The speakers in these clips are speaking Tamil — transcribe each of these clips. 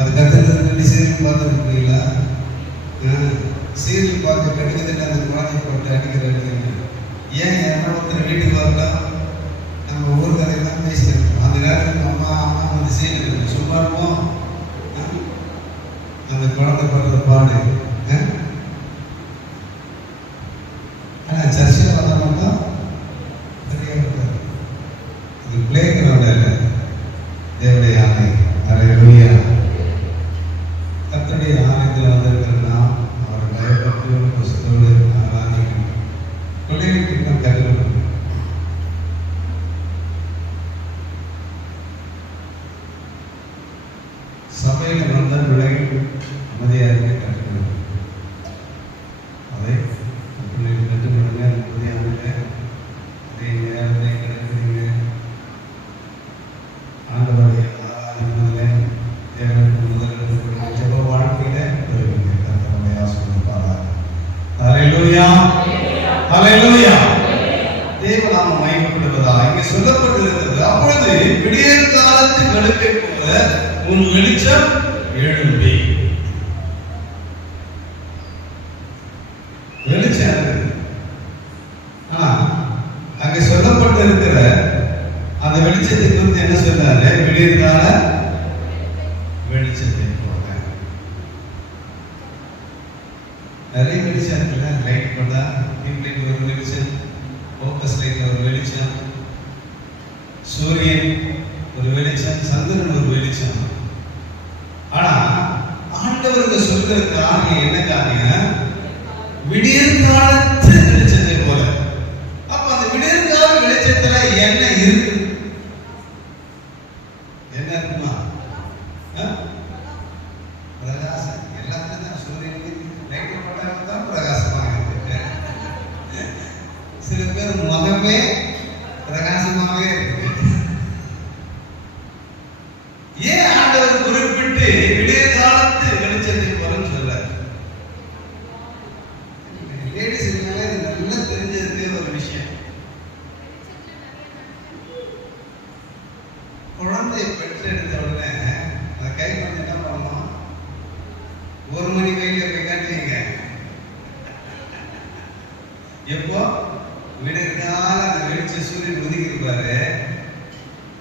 அது கற்றுக்கிறது சீரியல் பார்த்துருக்கீங்களா? சீரியல் பார்க்க கட்டுக்கிட்டு அந்த குழந்தை போட்டு அடிக்கிறாங்க. ஏன் என்ன ஒருத்தர் வீட்டுக்கு வரல, நம்ம ஊர் கதையெல்லாம் பேசிக்கிறோம். அந்த நேரத்துக்கு அம்மா அம்மா அந்த சீரியல் சும்மா இருப்போம். அந்த குழந்தை படுற பாடு. ஆனால் சர்ச்சையில் வந்த மட்டும் தெரியாது. இது பிளே கிரவுண்ட் இல்லை, தேவடைய ஆணை. அல்லேலூயா. கர்த்தருடைய ஆலயத்தில் வந்திருக்கிறனா அவரை பயப்பட்டு புஸ்தோடு ஆராதிக்கணும். பிள்ளைகளுக்கு இன்னும் கற்றுக்கணும். சபையில் வந்த பிள்ளைகள் அமைதியாக இருக்க கற்றுக்கணும். அதை பிள்ளைகள் கற்றுக்கணுங்க. அமைதியாக அதே நேரத்தை கிடைக்கிறீங்க. ஆண்டவருடைய ஆராதனையில் தேவனுக்கு முதல் ஜெப வாழ்க்கையில வருவீங்க. கர்த்தருடைய ஆசீர்வாதம். ஹல்லேலூயா, ஹல்லேலூயா. தேவநாம மகிமைப்படுவதாக இங்கே சொல்லப்பட்டிருக்கிறது. அப்பொழுது விடியற் காலத்து வெளுப்பை போல உன் வெளிச்சம் எழும்பி. வெளிச்சம் இருக்கு. அங்க சொல்லப்பட்டிருக்கிற அந்த வெளிச்சத்தை குறித்து என்ன சொல்றாரு? விடியற் கால வெளிச்சத்தை போல. நிறைய வெளிச்சம் இருக்குல்ல. லைட் போட்டா டியூப்லைட் ஒரு வெளிச்சம், ஃபோக்கஸ் லைட் ஒரு வெளிச்சம், சூரியன் ஒரு வெளிச்சம், சந்திரன் ஒரு வெளிச்சம். ஆனா ஆண்டவருக்கு சொல்கிற காரியம் என்ன காரியம்? விடியற் காலத்து வெளிச்சத்தை போல. அப்ப அந்த விடியற் கால வெளிச்சத்துல என்ன இருக்கு? என்ன இருக்குமா? பிரகாசம். எல்லாத்துலயும் தான் சூரியனுக்கு லைட் போட்டாலும் தான் பிரகாசமாக இருக்கு. சில பேர் முகமே பிரகாசமாகவே இருக்கு. ஏன் ஆண்டவர் குறிப்பிட்டு விடிய காலத்து வெளிச்சத்தை போலன்னு சொல்றாரு? லேடிஸ் நல்லா தெரிஞ்சிருக்கு ஒரு விஷயம். குழந்தையை பெற்றெடுத்த உடனே அந்த கை குழந்தை என்ன பண்ணணும்? 1 மணி வெயில போய் காட்டுவீங்க. எப்போ விடியற்கால அந்த வெளிச்ச சூரியன் ஒதுக்கி இருப்பாரு.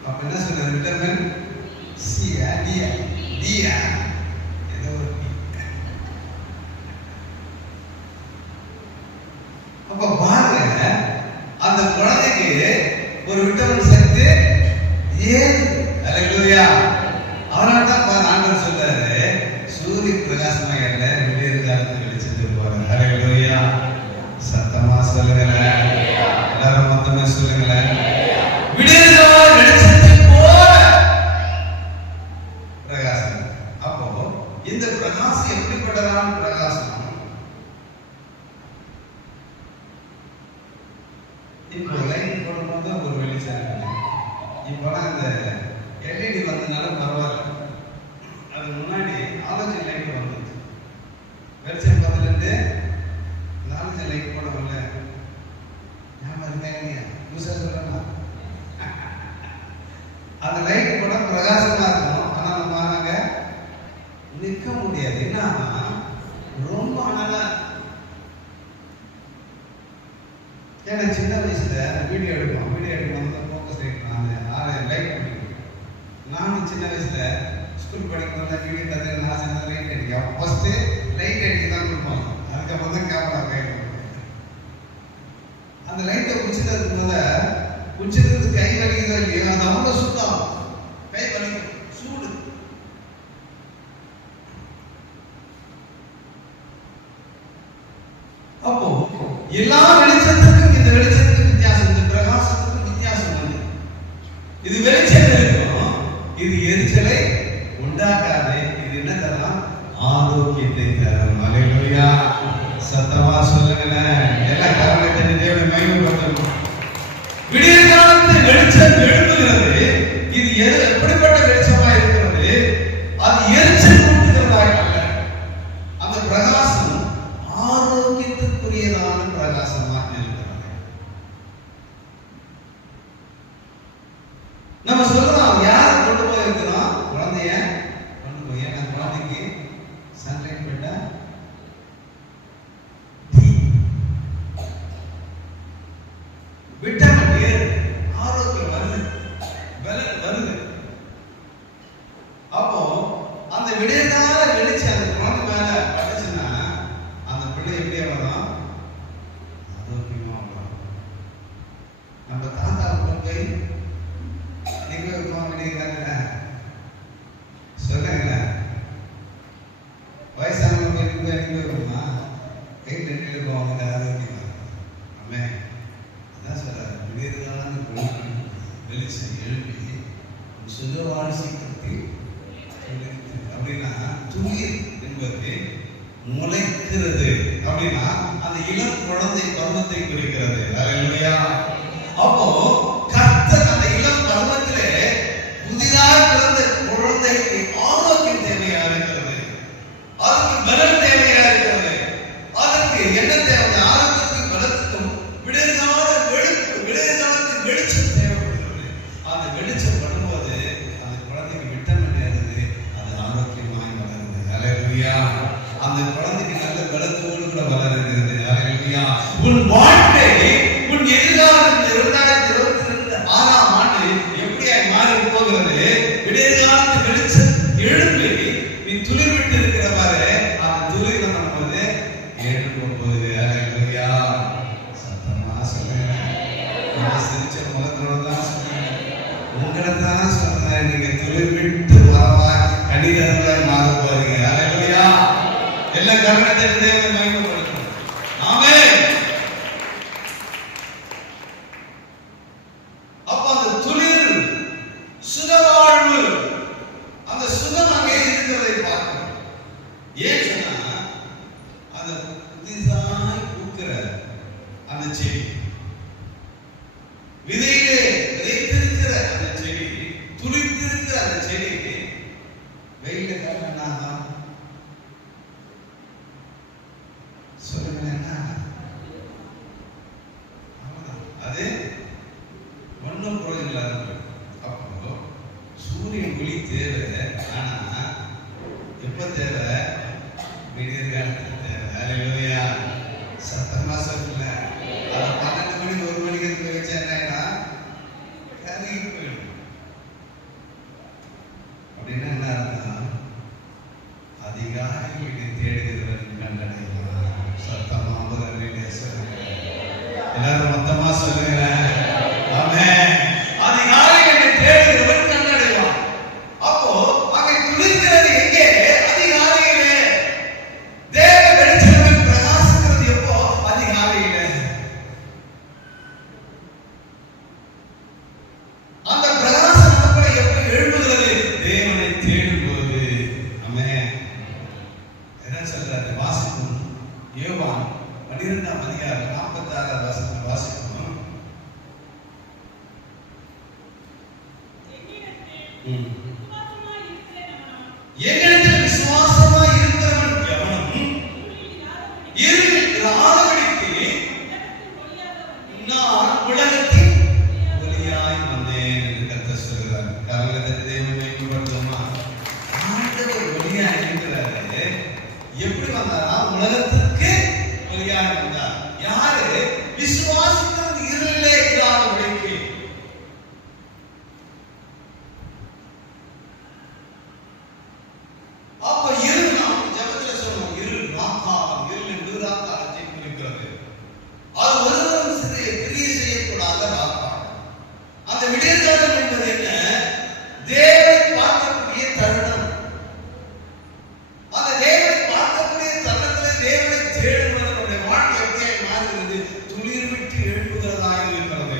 அப்ப என்ன சொன்னார்? விட்டமின் சியா டியா டியா ஏதோ ஒரு. அப்ப பாருங்க, அந்த குழந்தைக்கு ஒரு விட்டமின் சக்தி ஏன். அல்லேலூயா. அதனால தான் ஆண்டவர் சொல்றாரு, சூரிய பிரகாசமா இல்ல, விடியற் காலத்து வெளிச்சத்தை போல. அல்லேலூயா. சத்தமா சொல்லுங்களேன். எல்லாரும் மொத்தமா சொல்லுங்களேன். விடியற் கால வெளிச்சத்தை போல பிரகாசம். அப்போ இந்த பிரகாசம் எப்படிப்பட்டதான பிரகாசம்? இப்போ லைட் போடும்போது ஒரு வெளிச்சம் இருக்கு. இப்போலாம் இந்த எல்இடி வந்ததுனால பரவாயில்ல. அது முன்னாடி ஆலோசனை லைட் வந்துச்சு. வெளிச்சம் பதிலிருந்து ஆலோசனை லைட் போடவில்ல. ஞாபகம் இருக்கா இல்லையா? புதுசா சொல்லலாம். அந்த லைட் போட பிரகாசமா இருக்கும். ஆனா நம்ம அங்க நிற்க முடியாது. என்னன்னா ரொம்ப அனலா. ஏன்னா சின்ன வயசுல வீடியோ எடுப்போம். வீடியோ எடுக்கணும் ஃபோக்கஸ் லைட் லைட் பிடிக்கும். நானும் சின்ன வயசுல ஸ்கூல் படிக்கும்போது வீடியோ கற்றுக்க ஆசை தான் லைட் அடிக்கும். ஃபர்ஸ்ட் லைட் அடிக்க தான் கொடுப்போம். அதுக்கப்புறம் தான் கேமரா கையில். அந்த லைட்டை உச்சில இருக்கும்போது உச்சிலிருந்து கை வலிக்குதோ இல்லையோ, அது அவ்வளோ சுத்தம். கை வலிக்கும், சூடு. அப்போ எல்லா வெளிச்சத்துக்கும் இந்த வெளிச்சத்துக்கு வித்தியாசம், இந்த பிரகாசத்துக்கும் வித்தியாசம் உண்டு. இது வெளிச்சம் இருக்கும், இது எரிச்சலை உண்டாக்காது. இது என்ன தரும்? ஆரோக்கியத்தை தரும். அல்லேலூயா. சத்தமா சொல்லுங்களேன். எல்லா காரணத்தை தேவனை மகிமைப்படுத்தணும். விடியற் காலத்து வெளிச்சம் எழுப்புகிறது. இது எப்படிப்பட்ட வெளிச்சமா இருக்கிறது? அது எரிச்சல் கூட்டுகிறதாய் அல்ல. அந்த பிரகாசம் ஆரோக்கியத்திற்குரியதான பிரகாசமாக இருக்கிறது. நம்ம சொல்லலாம், யார் கொண்டு போய் இருக்கிறோம்? குழந்தைய கொண்டு போய். விடியற்கால வெளிச்சம் அந்த குழந்தை மேல பட்டுச்சுன்னா அந்த பிள்ளை எப்படியே வரும்? ஆரோக்கியமா வரும். நம்ம தாத்தா போய் நீங்க விடியற்கால சொல்லுங்க, வயசானவங்க போய் வருமா? கை தண்ணியில் போவாங்க, ஆரோக்கியமா. ஆமே, அதான் சொல்றாரு, விடியற்கால வெளிச்சம் எழுப்பி சுகவாழ் சீக்கிரத்தில் அப்படின்னா துளிர் என்பது முளைக்கிறது அப்படின்னா அந்த இளம் குழந்தை பருவத்தை குறிக்கிறது. அல்லேலூயா. அப்போ கர்த்தர் அந்த இளம் பருவத்திலே புதிதாக பிறந்த குழந்தைக்கு ஆரோக்கியம் தேவையா இருக்கிறது, அதற்கு பலம் தேவையா இருக்கிறது, அதற்கு என்ன தேவை? ஆரோக்கியத்துக்கும் பலத்துக்கும் விடியற்காலத்தின் வெளிச்சம் தேவைப்படுகிறது. அந்த வெளிச்சம் படும்போது அந்த குழந்தைக்கு விட்டமின் ஏறுது, அது ஆரோக்கியமாய் வளருது. அல்லேலூயா. அந்த குழந்தைக்கு நல்ல பலத்தோடு கூட வளருகிறது. அல்லேலூயா. உன் வாழ்க்கை, உன் எதிர்காலம் 2022 ஆறாம் ஆண்டு எப்படியாய் மாறி போகிறது? விடியற்காலத்து வெளிச்சம் எழுப்பி நீ துளிர் விட்டு இருக்கிற பாரு, அந்த துளிர் பண்ணும்போது எழுப்ப போகுது. அல்லேலூயா. சத்தமா சொல்லுங்க. சிரிச்ச முகத்தோடு தான் சொல்லுங்க. உங்களை தான் சொல்றேன், நீங்க துளிர் விட்டு வரவாய் கணிதர்களாய் மாற போறீங்க. அல்லேலூயா. எல்லா கவனத்தை தேவனை மகிமைப்படுத்தும். ஆமென். அப்ப அந்த துளிர் சுகவாழ்வு, அந்த சுகம் அங்கே இருக்கிறதை பார்க்கணும். ஏன் சொன்னா அந்த புதிதாய் பூக்கிற அந்த செடி, விதையிலே விதைத்திருக்கிற அந்த செடி, துளிர்த்திருக்கிற அந்த செடி வெயில காரணம் சொல்லுங்க, என்ன அது ஒன்னும் பிரயோஜனம் இல்லாத. அப்போ சூரியன் ஒளி தேவை, ஆனா எப்ப தேவை? விடியற்காலத்துக்கு தேவை. அல்லேலூயா. சத்தமா சொல்லுங்க. அது 12 மணி 1 மணிக்கு வச்சா என்ன கருகி போயிடும். அப்படின்னா என்ன அர்த்தம்? அதிகாலையில் தேடுகிறவன் கண்டடைவான். சத்தமா ஒரு சொல்லுங்க. எல்லாரும் மொத்தமா சொல்லுங்க. ஆமென். அதிகாலையில் தேடுகிறவன் கண்டடைவான். அப்போ அங்கே துளிர்கிறது எங்கே? அதிகாலையிலே. தேவ வெளிச்சம் பிரகாசிக்கிறது எப்போ? அதிகாலையிலே. அந்த பிரகாசம் நமக்குள்ள எப்படி எழும்புகிறது? தேவனை தேடும்போது. ஆமென். என்ன சொல்றாரு? வாசிக்கும் யோவான் 12ஆம் அதிகாரம் 46ஆம் வசனம் வாசிக்கும். என்னிடத்தில் விசுவாசமாய் இருக்கிறவன் எவனும் இருளில் இராதபடிக்கு நான் உலகத்தின் ஒளியாய் வந்தேன் என்று கர்த்தர் சொல்கிறார். கர்த்தரை தேவனை மகிமைப்படுத்துமா? ஆண்டவர் ஒளியாய் இருக்கிறாரு. எப்படி வந்தாரா? உலகத்திற்கு ஒளியாய் வந்தார். யாரு? விசுவாசிக்கிறது இருளிலே இராதபடிக்கு. அப்ப இருள் நாம் ஜெபத்துல சொல்லுவோம், இருள் ராக்காலம், இருள் நிராகாரத்தை குறிக்கிறது. அது ஒருவரும் கிரியை செய்யக்கூடாத ராக்காலம். அந்த விடியற்காலம் என்பது என்ன? தேவனை பார்க்கக்கூடிய தருணம். அந்த தேவனை பார்க்கக்கூடிய தருணத்திலே தேவனை தேடுவதனுடைய வாழ்க்கை எப்படியே மாறுகிறது? துளிர் விட்டு எழுப்புகிறதாக இருக்கிறது.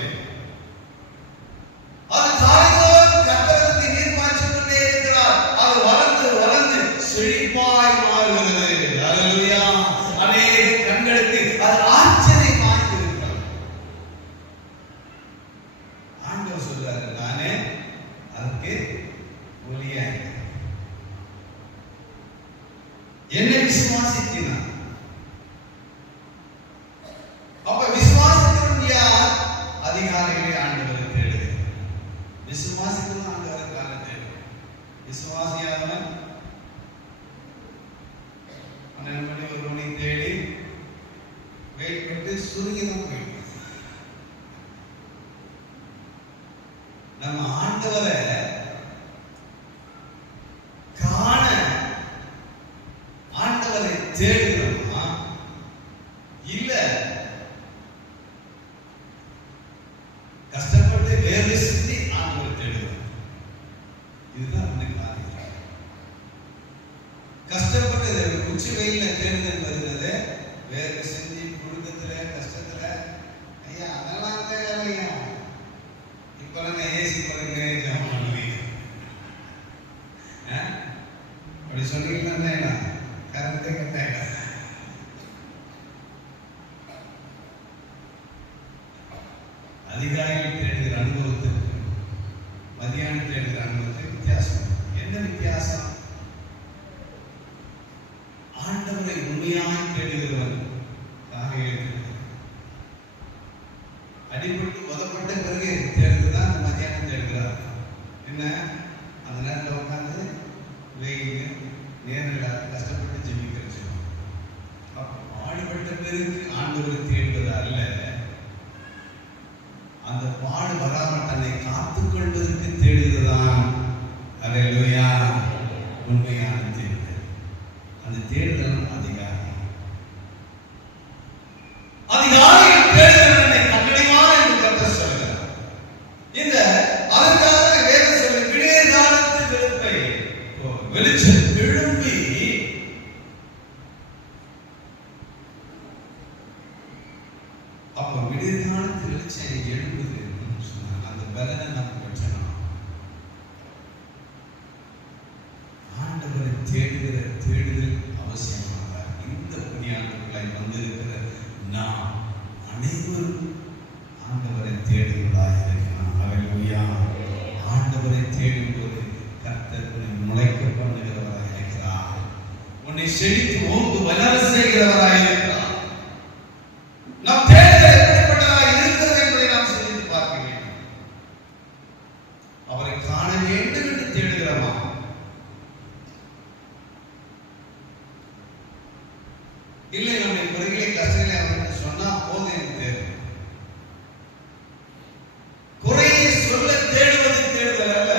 அது காலைதோறும் கர்த்தருக்கு நீர் பாய்ச்சிக் கொண்டே இருக்கிறார். அது வளர்ந்து வளர்ந்து செழிப்பாய் மாறுகிறது. அல்லேலூயா. அநேக கண்களுக்கு அது ஆச்சரியமாய் இருக்கிறது. ஆண்டவர் சொல்றாரு, நானே அதுக்கு ஒளியாய் இருக்கிறேன். என்னை விசுவாசிக்கிறான். அப்ப விசுவாசிக்கிறவன் யார்? அதிகாலையிலே ஆண்டவரை தேடுகிறார். விசுவாசிக்கிறவன் ஆண்டவருக்காக தேடு. விசுவாசியாதவன் 12 மணி 1 மணி தேடி வெயிட் பண்ணிட்டு சுருங்கிதான் போயிடும். நம்ம ஆண்டவரை காண தேடுகிறோமா இல்ல கஷ்டப்பட்டு வேலை செஞ்சு ஆண்டவரை தேடுகிறோம்? இதுதான் காரியம். கஷ்டப்பட்டு உச்சி வெயில தேடுதல் வருகிறது, வேலை செஞ்சு குடும்பத்துல கஷ்டத்துல. ஐயா அதெல்லாம் தேவையா? இப்ப ஏசி பாருங்க அப்படி சொன்னீங்கன்னா கரண்டே கட்டாயிட. அதிகாலையில் தேடுகிற அனுபவத்திற்கு மதியானம் தேடுகிற அனுபவத்துக்கு வித்தியாசம். என்ன வித்தியாசம்? ஆண்டவரை உண்மையாய் தேடுகிறவன் காலையில் அடிபட்டு உதப்பட்ட பிறகு தேடுதுதான் மதியானம் தேடுகிறார். என்ன அந்த நேரத்தில் உட்காந்து வெயில் நேரம் இல்லாத கஷ்டப்பட்டு ஜெபிக்கிறது. பாடுபட்ட பிறகு ஆண்டவரை தேடுவது அல்ல, அந்த பாடு வராமல் தன்னை காத்துக் கொள்வதற்கு தேடுகிறதான் அல்லேலூயா உண்மையான தேடுதல். அந்த தேடுதல் அதிகாரம். அதிகாரியில் தேடுதல் கட்டளையான என்று கர்த்தர் சொல்கிறார். இந்த அதற்காக வேதம் சொல்ல விடிய காலத்து வெளுப்பை வெளிச்சம் எழும்பி அப்ப விடிய காலத்து வெளிச்சம் எழும்புது அந்த பலனை நம்ம பெற்றணும். ஆண்டவரை தேடுகிற தேடுதல் அவசியமாக இந்த புண்ணியாண்டுகளாய் வந்திருக்கிற நாம் அனைவரும் ஆண்டவரை தேடுவதாக இருக்கிறோம். அல்லேலூயா. ஆண்டவரை தேடும்போது கர்த்தர் உன்னை முளைக்க பண்ணுகிறவராக இருக்கிறார். உன்னை செழித்து ஓங்கு வளர செய்கிறவராக இருக்கிறார். நாம் தேடுதல் எப்படிப்பட்டதாக இருக்கிறது என்பதை நாம் சிந்தித்து பார்க்க வேண்டும். அவரை காண வேண்டும் என்று தேடுகிறோமா? இல்லை நம்முடைய குறைகளை கஷ்டங்களை அவருக்கு சொன்னா போதும் என்று தேடும். குறையை சொல்ல தேடுவது தேடுதல் அல்ல,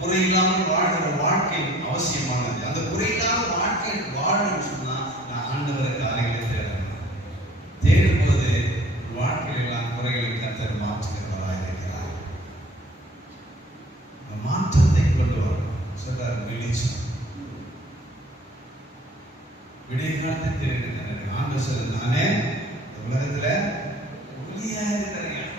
குறை இல்லாமல் வாழ்கிற வாழ்க்கை அவசியமானது. அந்த குறை இல்லாமல் வாழ்க்கையில் வாழணும்னு சொன்னா நான் ஆண்டவரை காரியங்களை தேடணும். தேடும்போது வாழ்க்கையில் எல்லாம் குறைகளை கர்த்தர் மாற்றுகிறவராக இருக்கிறார். மாற்றத்தை கொண்டு வரும் சொல்றார் வெளிச்சம். விடிய காலத்தை தேடுகிறேன். ஆண்டவர் சொல்ல நானே உலகத்துல ஒளியா இருக்கிறேன்.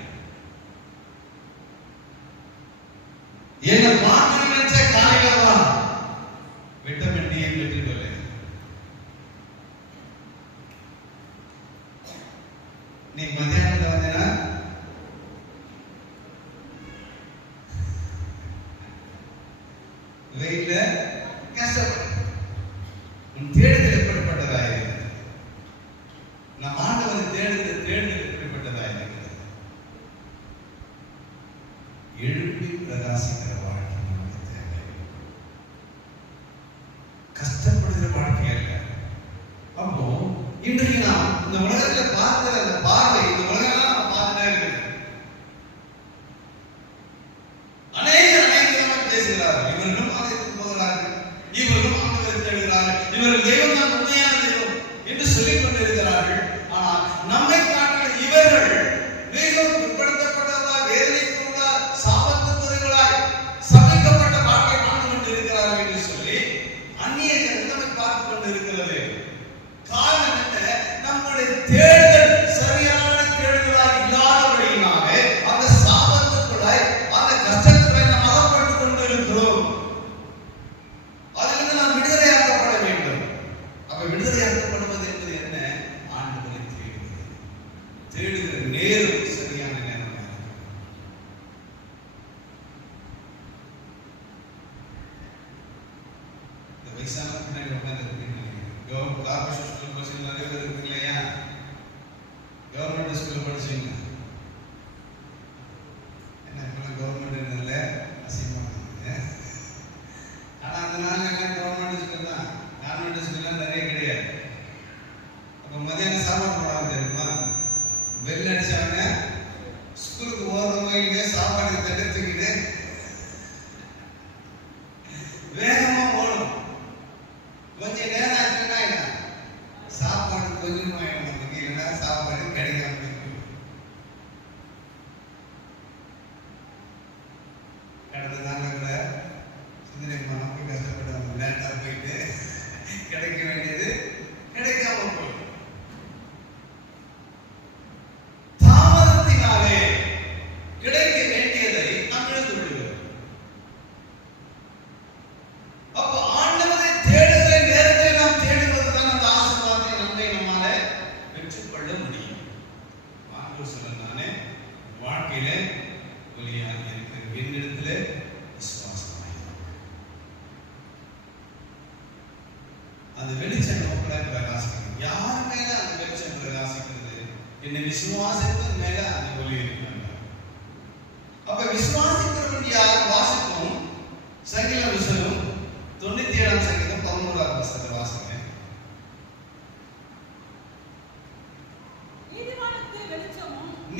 என்ன மாற்ற நினைச்ச காலையில விட்டமின் டி பெற்றுக்கொள்ள. நீ மதியானத்துல வந்தீங்கன்னா வெயில கஷ்டப்பட உன் தேடுதல் எப்படிப்பட்டதாக இருக்கிறது? நம் ஆண்டவரை தேடுதல் எப்படிப்பட்டதாக இருக்கிறது? எழுப்பி பிரகாசிக்கிற வாழ்க்கை நமக்கு தேவை. கஷ்டப்படுகிற வாழ்க்கை அல்ல. அப்போ இன்றைக்கு நாம் இந்த உலகத்துல பார்க்கிற அந்த பார்வை, இந்த உலகம் நம்ம பார்த்துட்டே இருக்குது. அநேகமாக பேசுகிறார்கள், இவர்களும் ஆலயத்துக்கு போகிறார்கள், இவர்களும் ஆண்டவரை தேடுகிறார்கள், இவர்கள் தெய்வம் தான் உண்மையான தெய்வம் என்று சொல்லிக் கொண்டிருக்கிறார்கள். ஆனால் நம்மை காட்டில் இவர்கள் மிகவும் பிற்படுத்தப்பட்டவர்களாய், வேதனைக்குள்ளாய், சாபத்துக்குரியவர்களாய், சபிக்கப்பட்ட வாழ்க்கை வாழ்ந்து கொண்டிருக்கிறார்கள் என்று சொல்லி அந்நிய நம்மை பார்த்துக் கொண்டிருக்கிறது. காரணம் என்ன? நம்முடைய தேடுதல் சரியான தேடுதலாய் இல்லாதபடியினாலே அந்த சாபத்துக்குள்ளாய், அந்த கஷ்டத்துக்குள்ளாய் நாம் அகப்பட்டுக் கொண்டிருக்கிறோம். அதிலிருந்து நாம் விடுதலையாக்கப்பட வேண்டும். அப்ப விடுதலையாக்கப்படுவது என்பது என்ன? ஆண்டவரை தேடுகிறது. தேடுகிற நேரம் சரியான நேரம். இந்த வயசான பின்னாடி உட்கார்ந்து கார்பரேஷன் ஸ்கூல் படிச்சு நிறைய பேர் இருக்கு இல்லையா? கவர்மெண்ட் ஸ்கூல்ல படிச்சீங்க என்ன? கவர்மெண்ட் இல்லை அசிங்கமாக. ஆனா அந்த நாள் எல்லாம் கவர்மெண்ட் ஸ்கூல் தான். கான்வென்ட் ஸ்கூல்லாம் நிறைய கிடையாது. அப்ப மதியானம் சாப்பாடு போடாம தெரியுமா? பெல் அடிச்சாங்க, ஸ்கூலுக்கு போறவங்க சாப்பாடு தடுத்துக்கிட்டு வேகமா போகணும். கொஞ்சம் நேரம் ஆச்சுன்னா அந்த வெளிச்சம் நமக்குள்ள பிரகாசிக்கும். யார் மேல அந்த வெளிச்சம் பிரகாசிக்கிறது? என்னை விசுவாசிப்பதன் மேல அந்த ஒளி இருக்கிறாங்க. அப்ப விசுவாசிக்கிறவன் யார்? வாசிப்போம். சங்கீதம் புத்தகம் 97ஆம் சங்கீதம் 11ஆம் வசனத்தை வாசிங்க.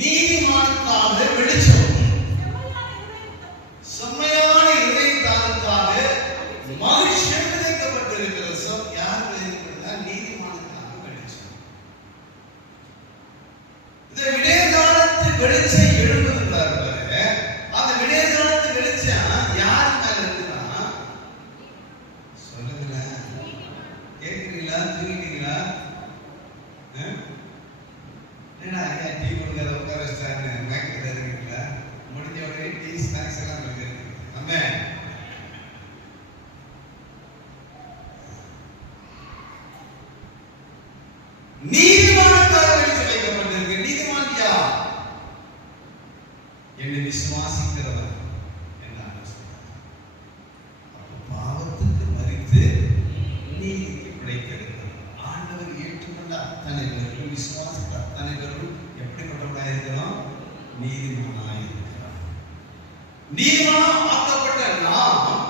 நீதிமானுக்காக வெளிச்சமும் செம்மையான இதயத்தாருக்காக மகிழ்ச்சியும் விதைக்கப்பட்டிருக்கிறது. யார் விதைக்கிறதா? நீதிமானுக்காக வெளிச்சம். இந்த விடிய காலத்து வெளிச்சம் எழும்புகிறார். அந்த விடிய காலத்து வெளிச்சம் யார் மேல இருக்குன்னா, சொல்லுங்களேன், கேட்கிறீங்களா? தூங்கிட்டீங்களா? என்னடா ஐயா டீ கொடுக்காத உட்கார வச்சிட்டாங்க, மயக்கத்தில் இருக்கீங்களா? முடிஞ்ச உடனே டீ ஸ்நாக்ஸ் எல்லாம் இருக்கு. ஆமென். நீதிமானுக்காக வெளிச்சம் வைக்கப்பட்டிருக்கு. நீதிமான் யார்? என்னை விசுவாசிக்கிறவர் என்ன சொல்றார்? பாவத்துக்கு மரித்து நீதிக்கு பிழைக்கிறார். ஆண்டவர் ஏற்றுக்கொண்ட அத்தனை பேரும், விசுவாசித்த அத்தனை பேரும் எப்படிப்பட்டவர்களாக இருக்கிறோம்? நீதிமானாய் இருக்கிறார். நீதிமானா ஆக்கப்பட்ட நாம்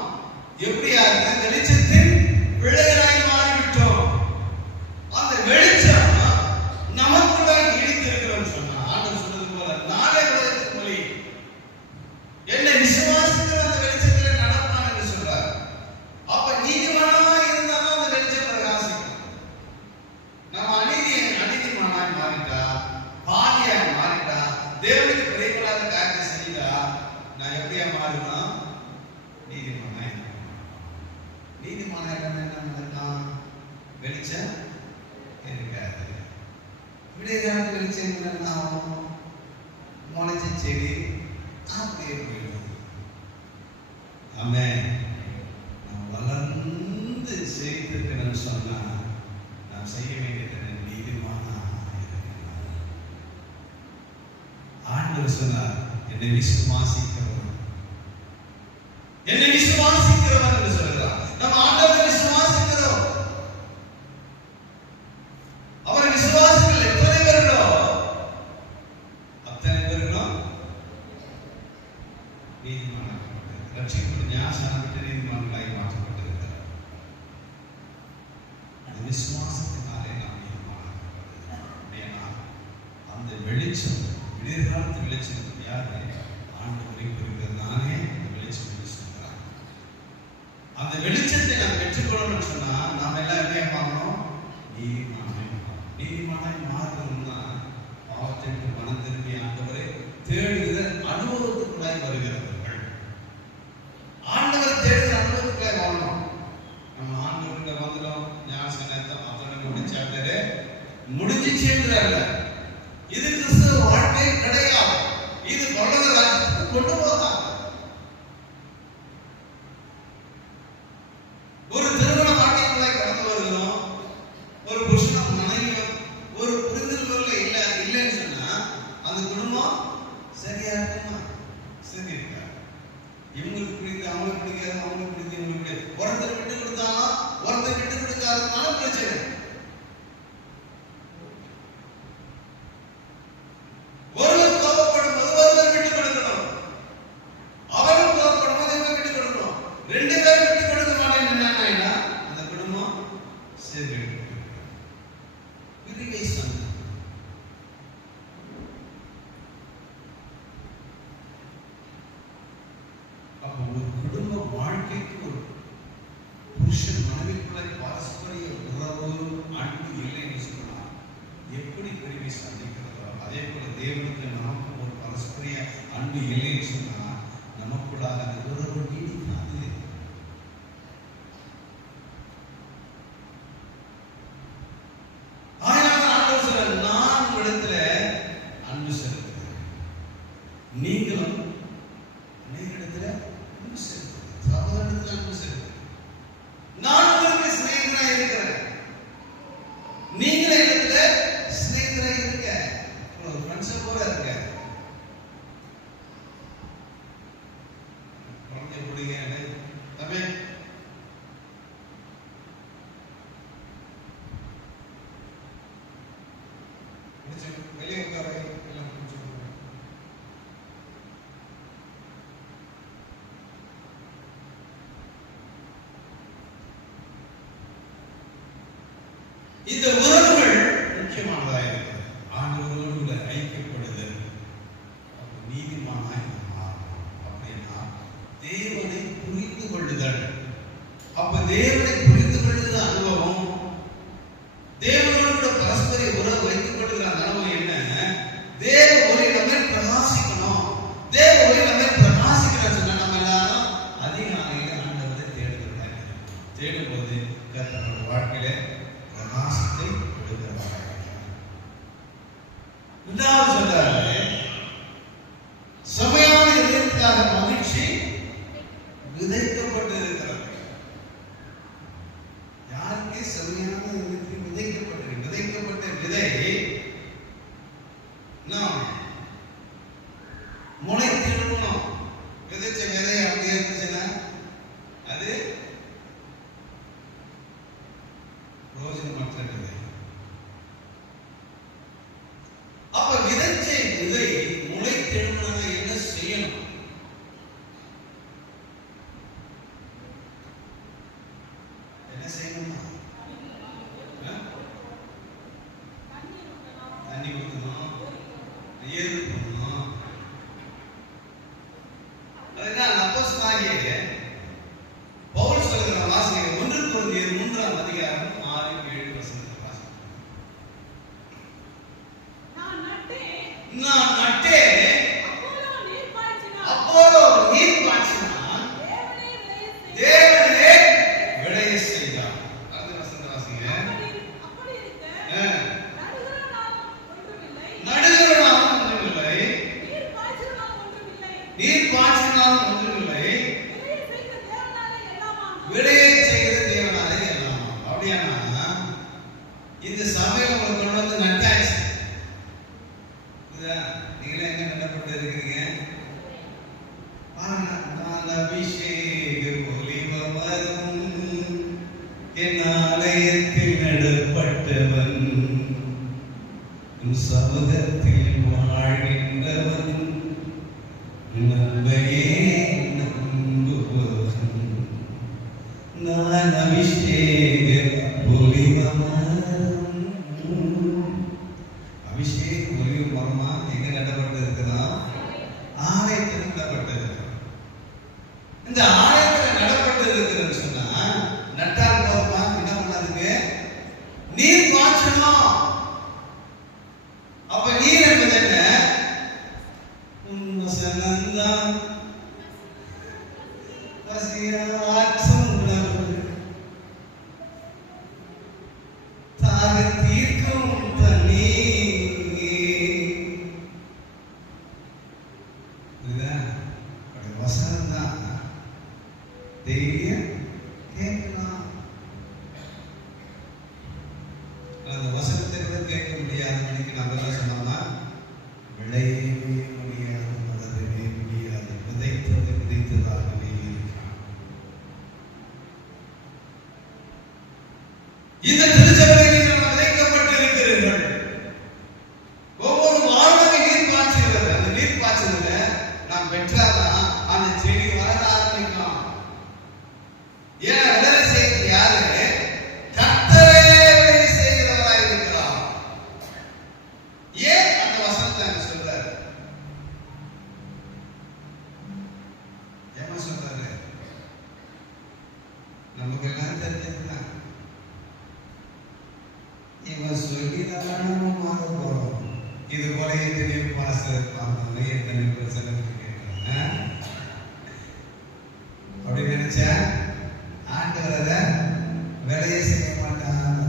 எப்படியா இருக்க? வெளிச்சத்தின் பிள்ளைகளாய் மாறிவிட்டோம். அந்த வெளிச்சம் நமக்குள்ள நீடித்திருக்கிறோம் சொன்னா ஆண்டவர் சொன்னது போல நாளை உலகத்தின் மொழி என்னை விசுவாசிக்கிற அந்த வெளிச்சத்தில் நடப்பான் என்று சொல்றார். அப்ப நீதிமானா இருந்தாலும் அந்த வெளிச்சம் பிரகாசிக்கும். நம்ம அநீதிமானாய் மாறிட்டா, பாவியாய் மாறிட்டா, தேவனுக்கு பிரியப்படாத காரியத்தை செய்தா நான் எப்படியா மாறுவேன்? நீதிமானாய். நீதிமானாய் என்ன நடக்கும்? வெளிச்சம் இருக்காது. விடிய காலத்து வெளிச்சம் என்ன ஆகும்? முளைச்ச செடி அப்படியே போயிடும். ஆமென். நாம் வளர்ந்து செய்திருக்கணும்னு சொன்னா நாம் செய்ய வேண்டியது நீதிமானா இருக்கணும். ஆண்டவர் சொன்னார், என்னை விசுவாசிக்கிறவர், என்னை விசுவாசிக்கிறவர் என்று சொல்கிறார். நம்ம ஆண்டவரை விசுவாசிக்கிறோம். அவரை விசுவாசிகள் எத்தனை பேர்களோ அத்தனை பேர்களும் நீதிமானாக்கப்பட்டு ரட்சிக்கப்பட்டு ஞானஸ்நானப்பட்டு நீதிமான்களாய் மாற்றப்பட்டிருக்கிறார். அந்த விசுவாசத்தினாலே நாம் நீதிமானாக்கப்பட்டிருக்கிறோம். அந்த வெளிச்சம், விடியற்காலத்து வெளிச்சம் யாரு? ஆண்டவரை குறிப்பிடுவதானே அந்த வெளிச்சம் என்று சொல்கிறார். அந்த வெளிச்சத்தை நாம் பெற்றுக்கொள்ளணும்னு சொன்னா நாம் எல்லாம் என்ன பார்க்கணும்? நீதிமானாய் மாறணும்னா பாவத்திற்கு மனம் திரும்பி ஆண்டவரை தேடுகிற அனுபவத்துக்குள்ளாய் வருகிறவர்கள். ஆண்டவரை தேடுகிற அனுபவத்துக்குள்ளாய் வாழணும். நம்ம ஆண்டவர்கிட்ட வந்துடும், ஞானஸ்நானத்தை அதோட முடிச்சாட்டே முடிஞ்சிச்சுன்றல்ல. இது கிறிஸ்தவ வாழ்க்கை கிடையாது. இது பரலோக ராஜ்யத்துக்கு கொண்டு போகாது. ஒரு திருமண வாழ்க்கைக்குள்ளாய் கடந்து வருகிறோம். ஒரு புருஷனும் மனைவியும் ஒரு புரிதல்ல இல்லைன்னு சொன்னா அந்த குடும்பம் சரியா இருக்குமா? சரி இருக்கா? இவங்களுக்கு பிடிக்கும், அவங்களுக்கு பிடிக்காது, அவங்களுக்கு பிடிக்கும், இவங்களுக்கு ஒருத்தர் விட்டு கொடுத்தாலும் ஒருத்தர் விட்டு கொடுக்காதனால பிரச்சனை. ஒருவர் கோபப்படும் போது ஒருவர் விட்டு கொடுக்கணும், அவரும் கோபப்படும் போது இவங்க விட்டு கொடுக்கணும். ரெண்டு பேரும் விட்டு கொடுக்க மாட்டேன்னு அந்த குடும்பம் சரி பிரிவை சண்டை. அப்போ ஒரு குடும்ப வாழ்க்கைக்கு ஒரு புருஷன் மனைவிக்குள்ள பாரஸ்பரிய உறவு அன்பு இல்லைன்னு சொன்னா எப்படி பிரிவை சந்திக்கிறதோ அதே போல தேவனுக்கு நமக்கு ஒரு பரஸ்பரிய அன்பு இல்லைன்னு சொன்னா நமக்குள்ளாக அந்த உறவு நீடிக்காது. நீங்களும் அநேகரிடத்துல அன்பு செலுத்துங்க, சகோதரனிடத்துல அன்பு செலுத்துங்க. நான் உங்களுக்கு சிநேகிதனாய் இருக்கிறேன், நீங்களே இடத்துல சிநேகிதனாய் இருக்க. இந்த உறவுகள் முக்கியமானதாக இருக்கிறது. ஆண்டவரோடு ஐக்கியப்படுதல், நீதிமானாய் மாறணும் அப்படின்னா தேவனை புரிந்து கொள்ளுதல். அப்ப தேவனை புரிந்து கொள்ளுதல் அனுபவம், தேவனோடு பரஸ்பர உறவு வைத்துக் கொள்கிற அனுபவம் என்ன? தேவ ஒளி நம்மை பிரகாசிக்கணும். தேவ ஒளி நம்மை பிரகாசிக்கிற சொன்னா நம்ம எல்லாரும் அதிகாலையில ஆண்டவரை தேடுகிறாங்க. தேடும் போது கர்த்தரோட வாழ்க்கையில பிரகாசத்தை கொடுக்கிறார். இரண்டாவது சொல்றாரு, சபையான இதயத்திற்காக மகிழ்ச்சி விதைக்கப்பட்டு இருக்கிறது. யாருக்கு சபையான இதயத்தில் விதைக்கப்பட்ட விதை நாம் முளைத்திடணும். விதைச்ச விதை அப்படியே இருந்துச்சுன்னா அது பிரயோஜனமற்ற விதை. அப்ப விதைச்ச விதை முளைத்திடணும்னா என்ன செய்யணும்? என்ன செய்யணுமா? தண்ணி ஊற்றணும், ஏறு பண்ணணும். அதுதான் அப்போஸ்தலனாகிய பவுல் சொல்கிற வாசிக்கிற 1 கொரிந்தியர் 3ஆம் அதிகாரம் 6-7 வசனத்தை வாசிக்கிறோம். நான் நட்டேன், அப்போலோ நீர் பாய்ச்சினான், தேவனே விளைய செய்தார். அடுத்த வசனத்தை வாசிங்க. நடுகிறனாலும் ஒன்றுமில்லை, நீர் பாய்ச்சினாலும் ஒன்றுமில்லை, விளைய செய்கிற தேவனாலே எல்லாம். அப்படியானா இந்த சபையில உங்களை கொண்டு வந்து நட்டாச்சு. நீங்களே எங்க நடப்பட்டு இருக்கீங்க? அபிஷேக ஒளிவரும் என் ஆலயத்தில் நடப்பட்டவன், சமூகத்தில் வாழ்கின்றவன், நன்மையே நம்புவன். நான் அபிஷேக ஒளிவரும். அபிஷேக ஒளிவு மரமா எங்க நடப்பட்டு இருக்கிறான்? ஆலயத்தில் நடப்பட்டது. இந்த ஆலயத்தில் நடப்பட்டு இருக்கிறது சொன்னா நட்டால் போதுமா? என்ன பண்ணாதுக்கு? நீர் பாய்ச்சணும். அப்ப நீர் என்பது என்ன? உன்வசனந்தான் பசியாற்றும் உணவு, தாக தீர்க்கும் தண்ணீர். இதுதான் வசனம் தான். தைரியம் கேட்கலாம். அந்த வசனத்தை கூட கேட்க முடியாது. நம்ம என்ன சொன்னோம்னா விளையவே முடியாது, வளரவே முடியாது, விதைத்தது விதைத்ததாகவே இருக்கான். இந்த திருச்சபையில் நாம் விதைக்கப்பட்டு இருக்கிறீர்கள். ஒவ்வொரு வாழ்வுக்கு நீர் பாய்ச்சுகிறது. அந்த நீர் பாய்ச்சல நாம் பெற்றாதான் அந்த செடி வளர ஆரம்பிக்கும். ஏன்னா விளைய செய்வது யாரு? கர்த்தரே விளைய செய்கிறவராய் இருக்கிறார். ஏன் அந்த வசனத்தை அங்க சொல்றாரு? ஏமா சொல்றாரு? நமக்கு எல்லாம் தெரிஞ்சதுதான். இவன் சொல்லிதான் மாற போறோம். இது போல எத்தனை பாஸ்டர் பார்த்தாங்க, எத்தனை பிரசங்கத்துக்கு கேட்கிறாங்க. அப்படி நினைச்சா ஆண்டவரை வேலையை செய்ய மாட்டான்.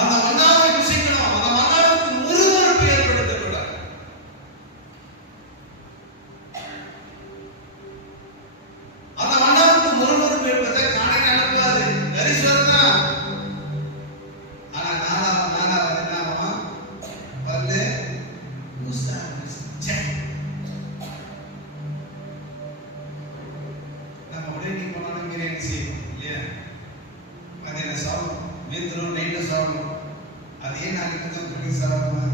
அந்த மன்னாவை ருசிக்கணும். அந்த மன்னாவுக்கு முறுமுறுப்பு ஏற்படுத்தக்கூடாது. அந்த மன்னாவுக்கு முறுமுறுப்பு ஏற்படுத்த காணைக்கு அனுப்புவாது. கரிசுவர் தான். ஆனா நாலாவது என்ன ஆகும்? பல்லு நம்ம உடனே போனாலும் பிரியாணி செய்வோம் இல்லையா? அது என்ன சாப்பிடும்? மீந்துரும், நைட்டு சாப்பிடும். அதே நாளைக்கு தான் திருப்பி சாப்பிடுமா?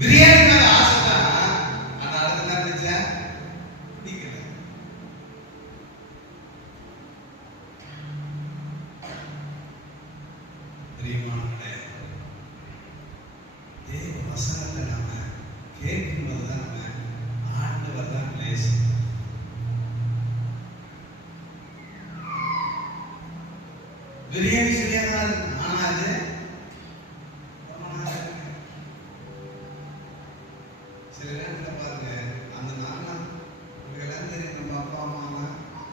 பிரியாணி மேல ஆசை பிரியாணி சரியாக தான் இருக்கு. ஆனா அது சில நேரத்தில் பாருங்க, அந்த நாள்னா உங்களுக்கு எல்லாம் தெரியும், நம்ம அப்பா அம்மா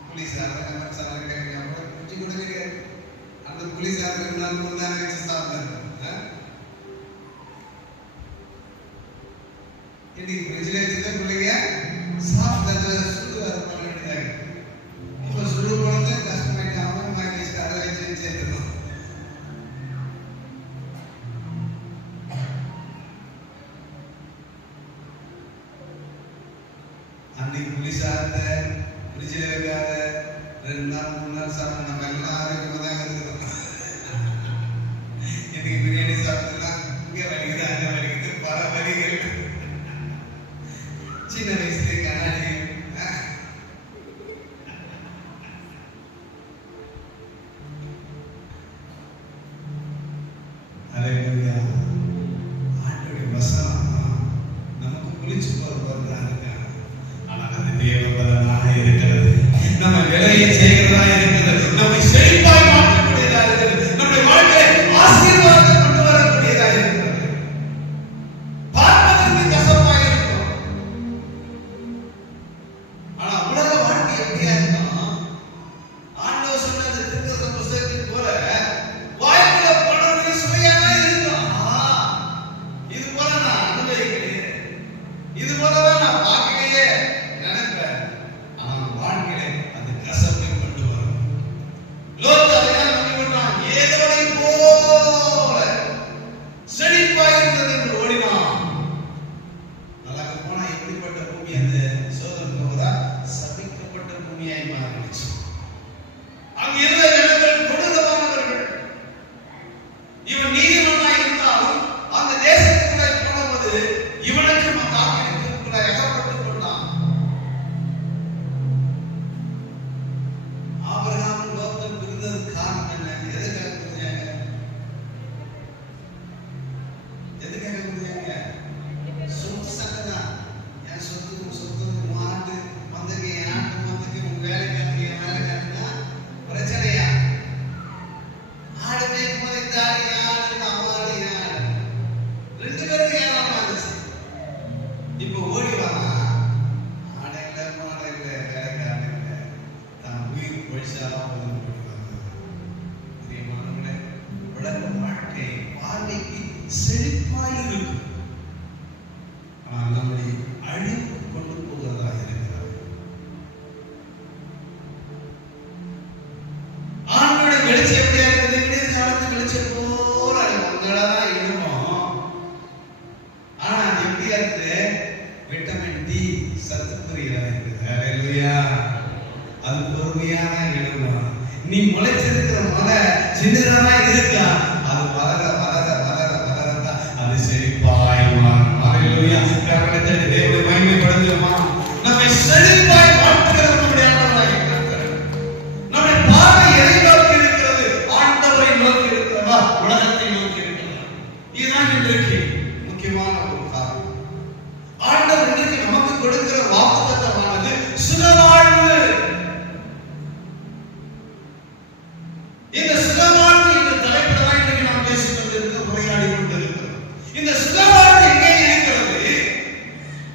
புளி சாதம் லெமன் சாதம் கிடைக்காம குச்சி கூட கிடையாது. அந்த புளி சாதம் 2 நாள் 3 நாள் வச்சு சாப்பிட்டு இன்னைக்கு ஃப்ரிட்ஜில் வச்சுதான் பிள்ளைங்க சாப்பிட்டு சுடு வர பண்ண வேண்டியதாக. இப்போ சுடு போனது கஷ்டமாயிட்டு அவன் வாங்கி வச்சு அதை வச்சு சேர்த்துக்கணும். அன்னைக்கு புளி சாதத்தை ஃப்ரிட்ஜில் வைக்காத 2 நாள் 3 நாள் சாப்பிட்டு நம்ம எல்லாம் ஆரோக்கியமாக தான் இருக்கிறோம். இன்னைக்கு பிரியாணி சாப்பிட்டுனா இங்கே வலிக்குது அங்கே வலிக்குது பல வலிகள். சின்ன வயசுல கண்ணாடி ஆண்டோடைய வசனம் நமக்கு குளிச்சு போறதா இருக்காங்க. ஆனால் அது தேவபலனாக இருக்கிறது, நம்ம விலையை செய்கிறதா இருக்கிறது, நம்மை செழிப்பாய் மாற்றக்கூடியதா இருக்கிறது, நம்முடைய வாழ்க்கையை ஆசீர்வாதம் கொண்டு வரக்கூடியதா இருக்கிறது. பார்ப்பதற்கு கசப்பாக இருக்கும், ஆனா உலக வாழ்க்கை எப்படியா இருக்கும்? ஆண்டவர் சொன்ன அந்த திருக்குறள் புத்தகத்தின் போல வாழ்க்கையில பணம் சுவையாக இருக்கும். இது போல நான் அனுபவிக்கலையே, இது போலதான் நான் பார்க்கலையே நினைப்பேன். ஆனா வாழ்க்கையில அந்த கசப்பை கொண்டு வரும். லோகத்தையால் நம்பிவிட்டான், ஏதோனை போல செழிப்பாய் இருந்தது என்று ஓடினான். நல்லா போனா எப்படிப்பட்ட பூமி அந்த சோதனை போகிறா சபிக்கப்பட்ட பூமியாய் மாறிடுச்சு. அங்கு இருந்த ஜனங்கள் கொடூரமானவர்கள். இவன் நீதிமன்றாய் இருந்தாலும் அந்த தேசத்துக்குள்ளே போனபோது இவனுக்கு தாக்கிற்குள்ள அகப்பட்டுக் கொண்டான். ஆபிரகாம் லோகம் பிரிந்தது காரணம் என்ன? எதுக்காக பிரிஞ்சாங்க? எதுக்காக பிரிஞ்சாங்க? சொத்து சட்டம். என் சொத்து மாட்டு மந்தைக்கு, என் ஆட்டு மந்தைக்கு, உங்க வேலைக்காரங்க என் வேலைக்காரங்க பிரச்சனையா? ஆடு மேய்க்கும் போது இந்த ஆடு என் ஆடு, அவன் ஆடு என் ஆடு, 2 பேருக்கு ஏறாம இருந்துச்சு. இப்போ ஓடி வரான், ஆடை இல்லை மாடை இல்லை வேலைக்காரன் இல்லை, தான் உயிர் பொழிச்சாலும் ஓடி வந்தது. பிரியமானவர்களே, உலக வாழ்க்கை பார்வைக்கு செழிப்பாய் இருக்கும், ஆனால் நம்முடைய அழிவுக்கு கொண்டு போகிறதா இருக்கிறது. ஆண்டோட வெளிச்சம் எப்படியா இருக்குது? விடிய காலத்து வெளிச்சம் போல உங்களதான் இடுவோம். ஆனா அது எப்படியா இருக்குது? விட்டமின் டி சத்துக்குரியதா இருக்குது. ஹல்லேலூயா. அது பொறுமையான இடுவோம். நீ முளைச்சிருக்கிற மலை சின்னதாக இருக்கலாம், அது வளர வளர வளர வளரத்தான் அது செழிப்பாய் மாறும். ஹல்லேலூயா. கர்த்தரை தேவனை மகிமைப்படுத்துமா? நம்மை செழிப்பாய் மாற்றுகிறது நம்முடைய ஆண்டவராகிய கர்த்தர். நம்முடைய பார்வை எதை நோக்கி இருக்கிறது? ஆண்டவரை நோக்கி இருக்கிறதா, உலகத்தை நோக்கி இருக்கிறதா? இதுதான் இன்றைக்கு முக்கியமான ஒரு காரணம். ஆண்டவர் இன்றைக்கு நமக்கு கொடுக்கிற வாக்குத்தத்தமானது சுகவாழ்வு. இந்த சுகவாழ்வு இந்த தலைப்பில் தான் இன்றைக்கு நாம் பேசிக் கொண்டிருக்கிறோம், உரையாடி கொண்டிருக்கிறோம். இந்த சுகவாழ்வு எங்கே இருக்கிறது?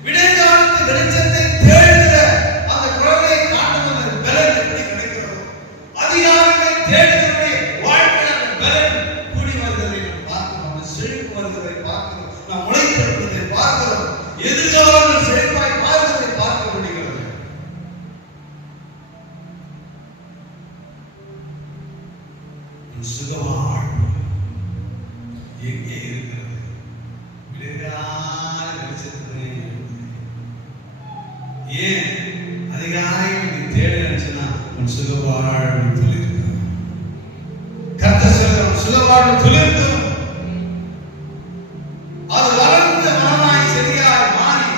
விடைகாலத்து வெளிச்சத்தை தேடுகிற அந்த குரலை காட்டும் அந்த பலன் எப்படி கிடைக்கிறதோ, அதிகாரத்தை தேடுகிறவருடைய வாழ்க்கையில் அந்த பலன் கூடி வருவதை நாம் பார்க்கிறோம், அந்த செழிப்பு வருவதை பார்க்கிறோம், நாம் முளைத்திருப்பதை பார்க்கிறோம், எதிர்காலம் செழிப்பாய் மாறுவதை பார்க்க முடிகிறது. சுகவாழ்வு எங்கே இருக்கிறது? விடைகால வெளிச்சத்திலே. ஏன் அதிகாலையில் நீ தேட நினைச்சனா உன் சுகவாழ்வு துளிர்க்கும். கர்த்தர் சொல்றார், சுகவாழ்வு துளிர்க்கும். அது வளர்ந்து மரமாய் செடியாய் மாறி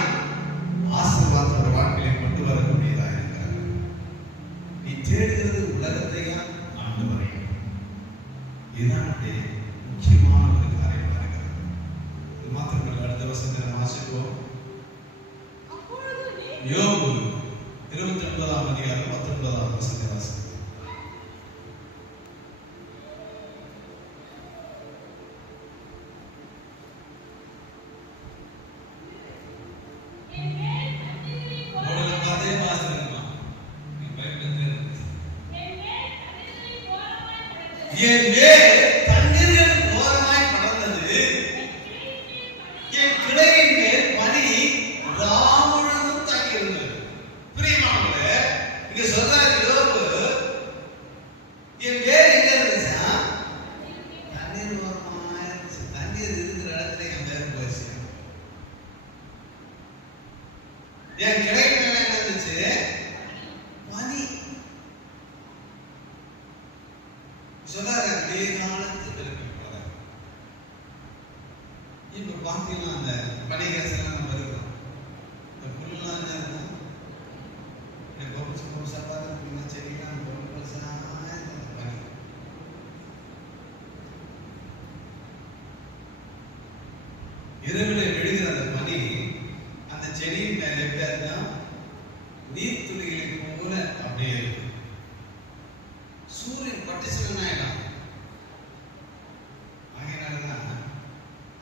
ஆசீர்வாதத்தோட வாழ்க்கையை கொண்டு வரக்கூடியதா இருக்கிறார். நீ தேடுகிறது உலகத்தையா ஆண்டவரையும்? இதுதான் முக்கியமான ஒரு காரியமாக இருக்கிறது. இது மாத்திரமல்ல, அடுத்த வசனத்தை நாம் வாசிப்போம். யோபு 29ஆம் அதிகாரம் 19ஆம் வசனத்தை வாசிப்போம். என் கிடை மேல என்ன இருந்துச்சு? பனி. சொல்லாத காலத்து இருக்கு. இப்ப பாத்தீங்கன்னா அந்த பனிகாசெல்லாம் நம்ம இருக்கிறோம். இந்த புல்லாம் என்ன இருக்கும்? செடிலாம் பனி. இரவிலே விழுகிற அந்த பனி அந்த செடியின் மேல எப்படியா நீர்த்துளிகளை போல அப்படியே இருக்கும். சூரியன் பட்டுச்சுன்னா ஆகையினாலதான்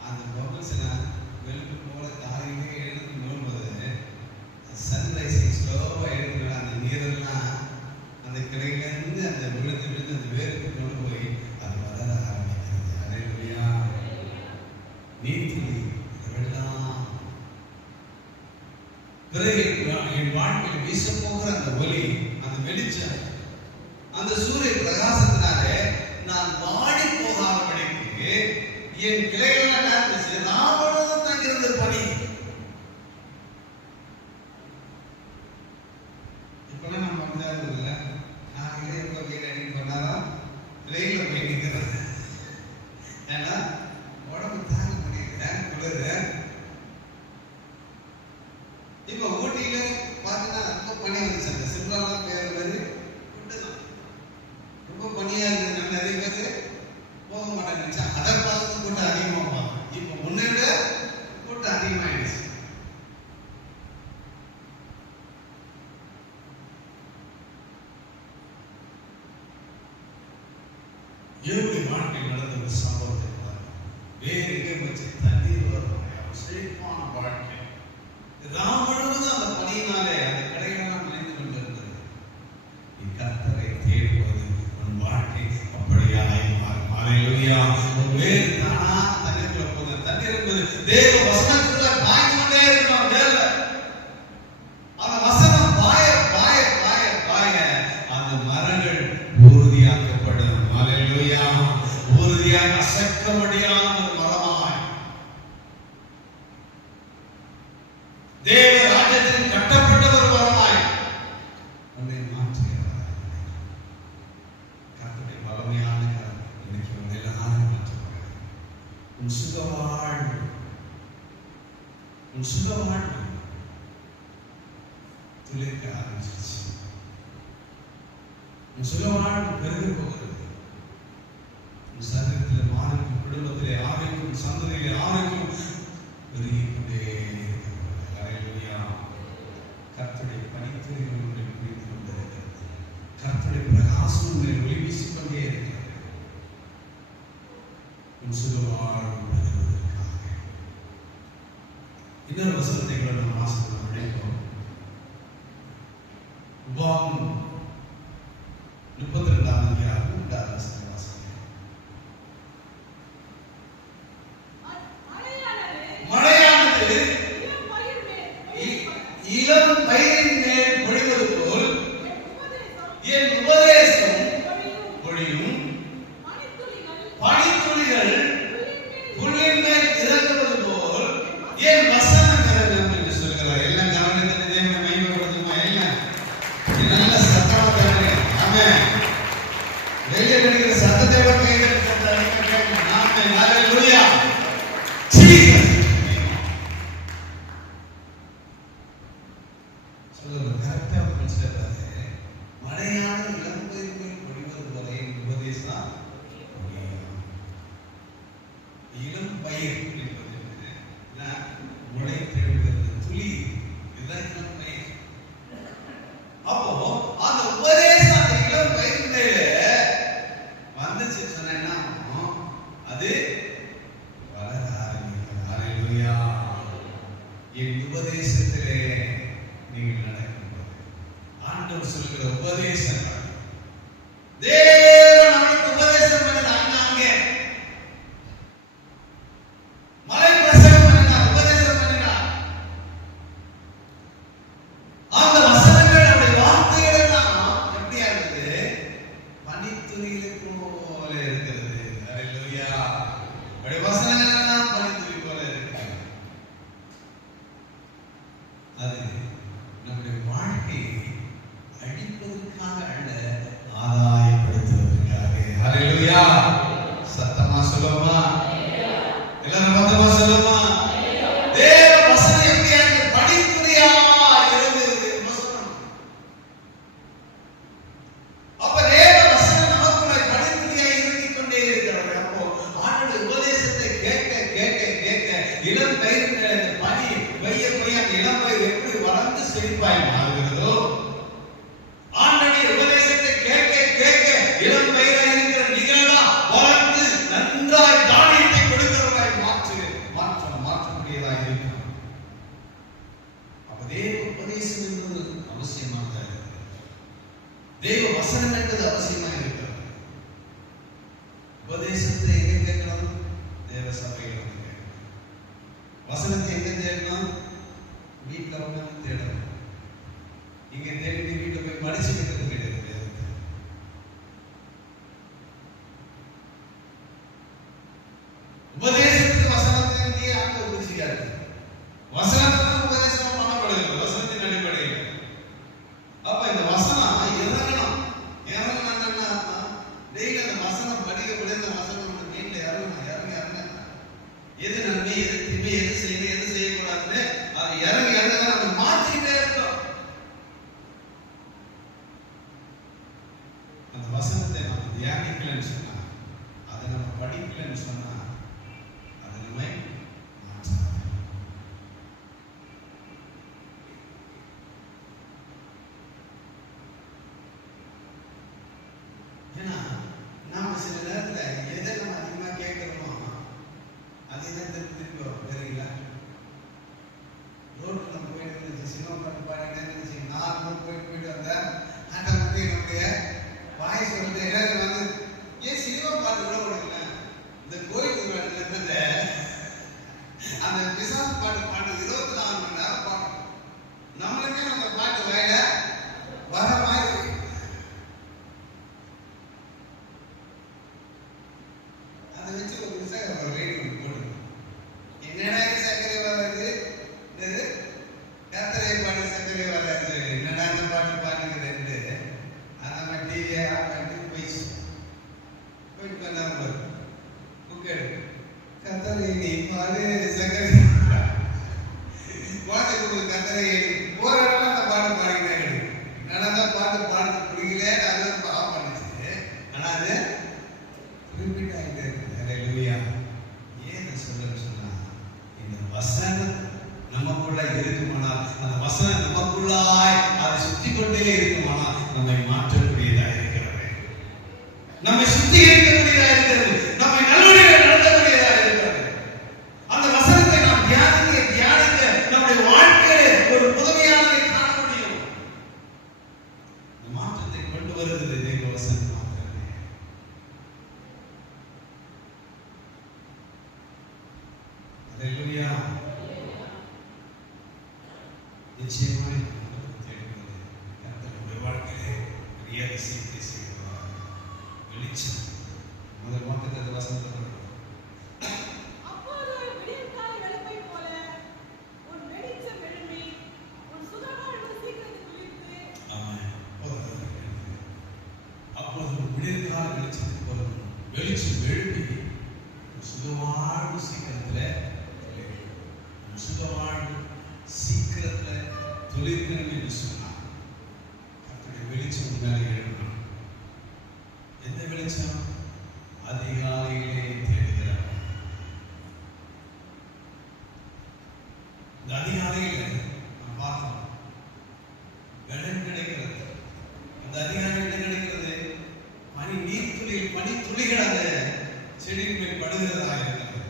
அந்த பபுள்ஸ் எல்லாம் வெளுப்பு போல காலையிலே எழுந்து நோன்பது சன்ரைசிங் ஸ்லோவா எழுந்து அந்த நீரெல்லாம் அந்த கிளையில இருந்து அந்த விழுந்து விழுந்து அந்த வேருக்கு கொண்டு போய் அது வளர ஆரம்பிக்கிறது. அல்லேலூயா. நீர்த்துளி இதெல்லாம் பிறகு என் வாழ்க்கையில் வீச போகிற அந்த ஒளி, அந்த வெளிச்சம், அந்த சூரிய பிரகாசத்தினாலே நான் வாடி போகாதபடிக்கு என் கிளைகள் நான் தங்கியிருந்த பணி. இப்பெல்லாம் நம்ம அப்படிதான் இல்லை. நான் இளைய வெயில் அடிக்க பண்ணாதான் கிளையில போய் நிற்கிறேன். ஏன்னா உடம்பு தாங்க பண்ணிக்கிறேன் குளிரு. இப்ப ஊட்டியில பார்த்தீங்கன்னா ரொம்ப பனி வந்துச்சு. அந்த சிம்லாலாம் பேர் பேரு விட்டுதான் ரொம்ப பனியா இருக்கு. நிறைய பேர் போக மாட்டேங்குச்சு. அதை பார்த்து கூட்டம் அதிகமாகும். இப்ப முன்னை விட கூட்டம் அதிகமாயிடுச்சு. ஏழு நாட்கள் நடந்த ஒரு சம்பவத்தை வேறு எங்கே வச்சு தண்ணீர் வரும் செழிப்பான வாழ்க்கை. ராம் முழுவதும் அந்த பணியினாலே அந்த கடையெல்லாம் நினைந்து கொண்டிருந்தது. நீ கர்த்தரை தேடுவது உன் வாழ்க்கை அப்படியாய் மாறும். அல்லேலூயா. ஒரு வேறு தானா தண்ணீருக்குள்ள போகுது. தண்ணீர் என்பது தேவ வசனத்துல பாய்ந்து கொண்டே இருக்கணும். வேற அந்த வசனம் பாய பாய பாய பாய அந்த மரங்கள் உறுதியாக்கப்படும். அல்லேலூயா. உறுதியாக அசைக்க முடியாத ஒரு மரமாய் தேவ ராஜ்யத்தில் கட்டப்பட்ட ஒரு மரமாய் உன்னை மாற்றுகிறார். கர்த்தருடைய பலமையான கரம் இன்னைக்கு உன்னை எல்லாரும் மாற்றுகிறார். உன் சுகவாழ்வு துளிர்க்க ஆரம்பிச்சிருச்சு. உன் சுகவாழ்வு பெருக போகிறது. உன் சரீரத்தில் ஆரோக்கியம், குடும்பத்திலே ஆரோக்கியம், சந்ததியிலே ஆரோக்கியம் பெருகிக் கொண்டே இருக்கிறது. அல்லேலூயா. கர்த்தருடைய பனித்துளிகள் உங்களை குளித்து கொண்டிருக்கிறது. கர்த்தருடைய பிரகாசம் உங்களை ஒளி வீசிக் கொண்டே இருக்கிறது. உன் சுகவாழ்வு பெறுவதற்காக இன்னொரு வசனத்தை கூட நம்ம வாசிக்கலாம். நினைப்போம். உபாகமம் 32ஆம் அதிகாரம் 3ஆம் வசனம் வாசிக்கிறேன். மழையானது இளம் பயிரின் மேல் பொழிவது போல் என் உபதேசம் பொழியும். பனித்துளிகள் புல்லின் மேல் இறங்குவது போல் என் வசனம் இறங்கும் என்று சொல்கிறார். எல்லாம் கவனித்து தேவனை மகிமைப்படுத்துமா? எல்லாம் நல்ல சத்தமா கேளுங்க. ஆமென். வெளியே வெளிக்கிற சத்தத்தை விட கேட்கணும். ஆமென். அல்லேலூயா. சொல்லுங்க. கரெக்டா சொல்றாரு. மழையான இளம் பயிர் மேல் பொழிவது போல என் உபதேசம் இளம் பயிர் என்பது முளைத்தெழுகிறது துளி. இதுதான் இளம் பயிர். அப்போ அந்த உபதேசம் அந்த இளம் பயிர் மேல வந்துச்சு சொன்னா அது வளர ஆரம்பிக்கும். அல்லேலூயா. என் உபதேசத்திலே நீங்கள் நடக்கும்போது ஆண்டவர் சொல்லுகிற உபதேசங்கள் தேவன் நமக்கு உபதேசம் பண்ணது. அங்கே மலை பிரசங்கம் பண்ணினார், உபதேசம் பண்ணினார். அந்த வசனங்கள் அவருடைய வார்த்தைகள் எல்லாம் எப்படியா இருக்குது? பனித்துளிகளை போல இருக்கிறது. அல்லேலூயா. அவருடைய வசனங்கள் எல்லாம் பனித்துளி போல இருக்கிறது. அது பயிரின் மேல இந்த பனி பெய்ய பெய்ய அந்த இளம் பயிர் எப்படி வளர்ந்து செழிப்பாய் மாறுகிறதோ, ஆண்டவருடைய உபதேசத்தை கேட்க கேட்க இளம் பயிராய் இருக்கிற நீங்களெல்லாம் வளர்ந்து நன்றாய் தானியத்தை கொடுக்கிறவராய் மாற்றக்கூடியதாக இருக்கும். அப்பதே உபதேசம் என்பது அவசியமாக இருக்கிறது. தேவ வசனம் என்பது அவசியமாக இருக்கிறது. உபதேசத்தை எங்க கேட்கணும்? தேவ சபையில் வந்து கேட்கணும். வசனத்தை எங்க தேடணும்? வீட்டில் உட்கார்ந்து தேடணும். இங்க தேடி வீட்டில் போய் படிச்சுக்கிறது கிடையாது. உபதேசத்துக்கு வசனத்தை ஆண்டு உபதேசிக்காது. வசனத்துக்கு உபதேசம் பண்ணப்படுகிறது வசனத்தின் அடிப்படையில். அப்ப இந்த வசனம் இறங்கணும். இறங்கணும்னா டெய்லி அந்த வசனம் படிக்கப்பட இந்த வசனம் வீட்டுல இறங்கணும். இறங்க எது நன்மை, எது தீமை, எது செய்யணும், எது செய்யக்கூடாதுன்னு அதை இறங்கி நம்ம மாற்றிக்கிட்டே இருக்கோம். அந்த வசனத்தை நம்ம தியானிக்கலன்னு சொன்னா, அதை நம்ம படிக்கலன்னு சொன்னா அது நம்மை மாற்றாது. ஏன்னா நாம சில நேரத்துல எதை நம்ம அதிகமா கேட்கிறோமோ அதை தான் திருப்பி வரும். தெரியுங்களா? ரோட்ல நம்ம போயிட்டு இருந்துச்சு, சினிமா பாட்டு பாடிட்டே இருந்துச்சு, நான் போயிட்டு வந்தேன். ஆட்டோமேட்டிக் நம்முடைய வாய்ஸ் வந்து எல்லாரும் வந்து ஏன் சினிமா பாட்டு கூட ஓடுங்க, இந்த கோயிலுக்கு இருந்தது அந்த பிசாசு பாட்டு 24 மணி நேரம் பாடும். நம்மளுக்கே நம்ம பாட்டு வயல வர மாதிரி அதை வச்சு ஒரு நிமிஷம் ஒரு ரேடியோ போடுங்க. என்னடா சர்க்கரை வராது, கத்தரை பாட்டு சர்க்கரை வராது, என்னடா அந்த பாட்டு பாட்டுங்கிறது அந்த டிவியை போயிட்டு வந்தாங்க. புக்கெடு கத்தரை நீ பாடு சர்க்கரை குழந்தை கொடுத்து கத்தரை போற இடத்துல அந்த பாட்டு பாடிக்கிட்டே என்னடா பாட்டு பாடுறது பிடிக்கல அதெல்லாம் ஆஃப் பண்ணிச்சு. ஆனா அது ரிப்பீட் ஆகிட்டே இருக்கு. ஏன் சொல்றேன்னு சொன்னா, இந்த வசனம் நமக்குள்ள இருக்குமானால், அந்த வசனம் நமக்குள்ளாய் அதை சுற்றி கொண்டே இருக்குமானால் நம்மை மாற்றக்கூடியதாக இருக்கிறது, நம்மை சுத்திகரிக்கக்கூடியதாக இருக்கிறது, நம்மை நல்லுடைய நடத்தக்கூடியதாக இருக்கிறது. அந்த வசனத்தை நாம் தியானிக்க நம்முடைய வாழ்க்கையிலே ஒரு புதுமையானதை காண முடியும். மாற்றத்தை கொண்டு வருகிறது தேவ வசனம் மாத்திரமே. அல்லேலூயா. நிச்சயமாய் தேடுவது நம்முடைய வாழ்க்கையிலே பெரிய அதிசயத்தை செய்வார். வெளிச்சம் முதல் வாக்குத்தத்த வசனத்தை படிப்போம். அப்போது விடியற்கால வெளிச்சத்துக்கு வரும். வெளிச்சம் எழுப்பி சுகவாழ்வு சீக்கிரத்தில் சுகவாழ்வு சீக்கிரத்தில் தொழிற்கணும் என்று சொன்னார். அப்படி வெளிச்சம் மேலே எழுப்பணும். எந்த வெளிச்சம்? அதிகாலையிலே தேடுகிறார். இந்த அதிகாலையில நாம் பார்த்தோம் வெள்ளம் கிடைக்கிறது. அந்த அதிகாலை என்ன கிடைக்கிறது? பனி துளிகள் அந்த செடியின் மேல் படுகிறதாக இருக்கிறது.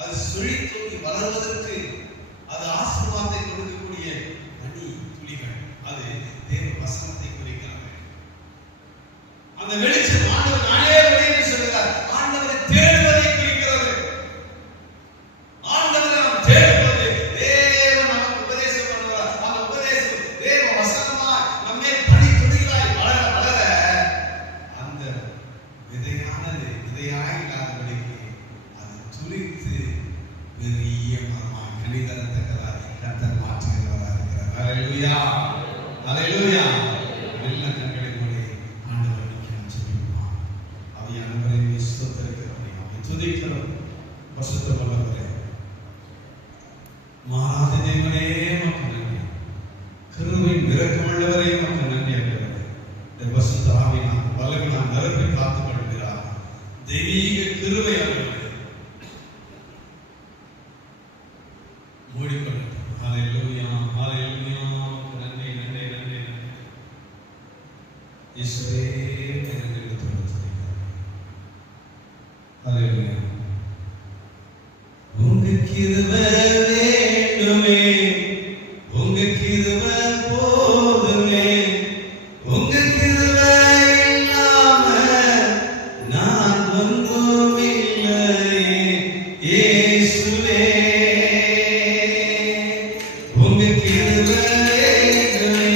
அது செழித்தோங்கி வளர்வதற்கு அது ஆசீர்வாதத்தை கொடுக்கக்கூடிய பனி துளிகள். அது தேவ வசனத்தை குறிக்கிறது. அந்த வெளிச்சம் ஆண்டவர் நானே வெளியே சொல்கிறார். ஆண்டவரை தேடுவதை குறிக்கிறது. ஆண்டவரை நாம் தேடுவது தேவன் நமக்கு உபதேசம் பண்ணுவார். அந்த உபதேசம் தேவ வசனமா நம்மை பனி துளிகளாய் வளர வளர அந்த விதையாய் இல்லாதபடிக்கு அது துளித்து பெரிய மரமாய் கனிதரத்தக்கதாக கர்த்தர் மாற்றுகிறவராக இருக்கிறார். அல்லேலூயா, அல்லேலூயா. நல்ல கண்களை மூடி ஆண்டவரை நிற்க சொல்லுவோம். அவையானவரை ஸ்தோத்திரிக்கிறோம், அவரை துதிக்கிறோம். பரிசுத்த வல்லவரே, மாறாத தேவனே உமக்கு நன்றி. கிருபையின் இரக்கமுள்ளவரே உமக்கு நன்றி. இந்த பரிசுத்த ஆவியினால் வல்லமையினால் நிரப்பி காத்துக் கொள்கிறார். தெய்வீக கிருபை ஆண்டவரே, மூடிக்கொள்ளட்டும். ஹalleluya, ஹalleluya. நன்றி நன்றி நன்றி நன்றி. இயேசுவே எனக்கு எடுத்துரைத்தார். ஹalleluya. உங்க கிருபை வேண்டுமே, உங்க கிருபை போதுமே, உங்க கிருபை இல்லாம நான் ஒன்றும் இல்லையே இயேசுவே. உங்க கிருபை வேண்டுமே,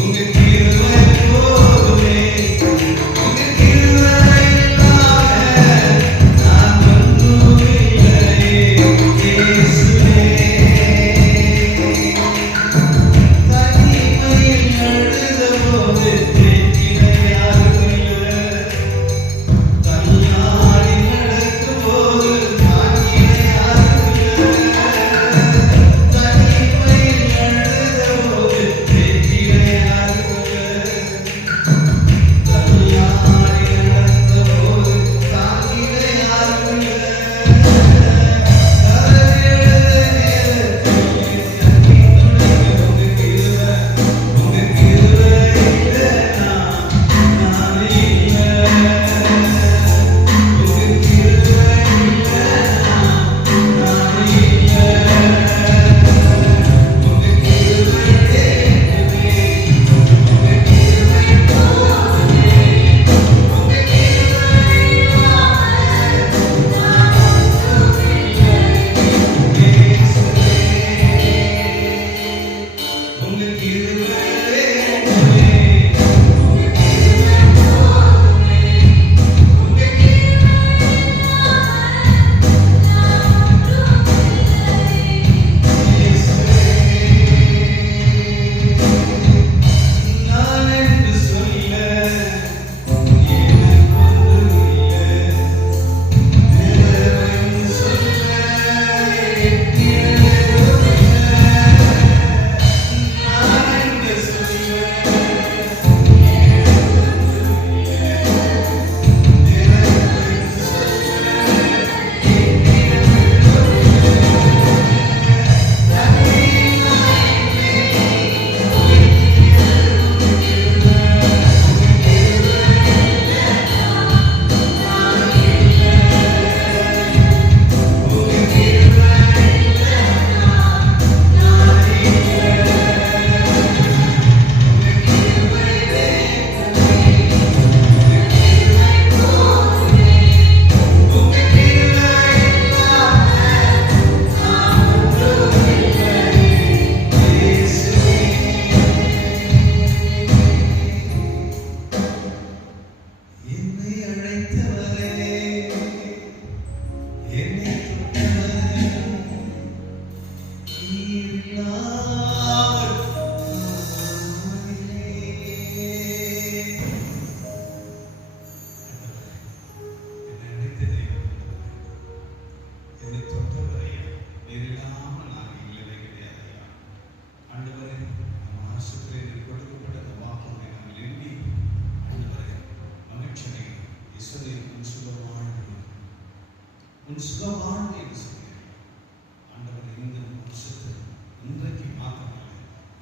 உங்க கிருபை போதுமே, உங்க கிருபை இல்லாம நான் ஒன்றும் இல்லையே இயேசுவே. தனிமையில் அழுதபோது தேற்றிட யாரும் இல்லை, தள்ளாடி நடக்கும்போது தாங்கிட யாரும் இல்லை. தனிமையில் அழுதபோது தேற்றிட யாரும் இல்லை, தள்ளாடி நடந்தபோது தாங்கிட யாரும் இல்லை.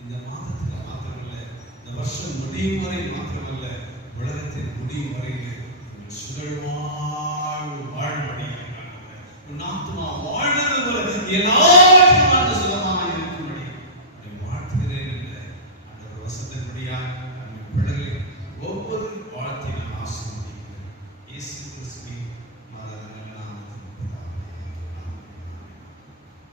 இந்த மாதத்துல மாத்திரமல்ல, இந்த வருஷம் முடியும் வரை மாத்திரமல்ல, உலகத்தின் முடியும் வரையில் சுகழ்வாழ்வு வாழ்வடைய உன் ஆத்துமா வாழ்வது போல எல்லா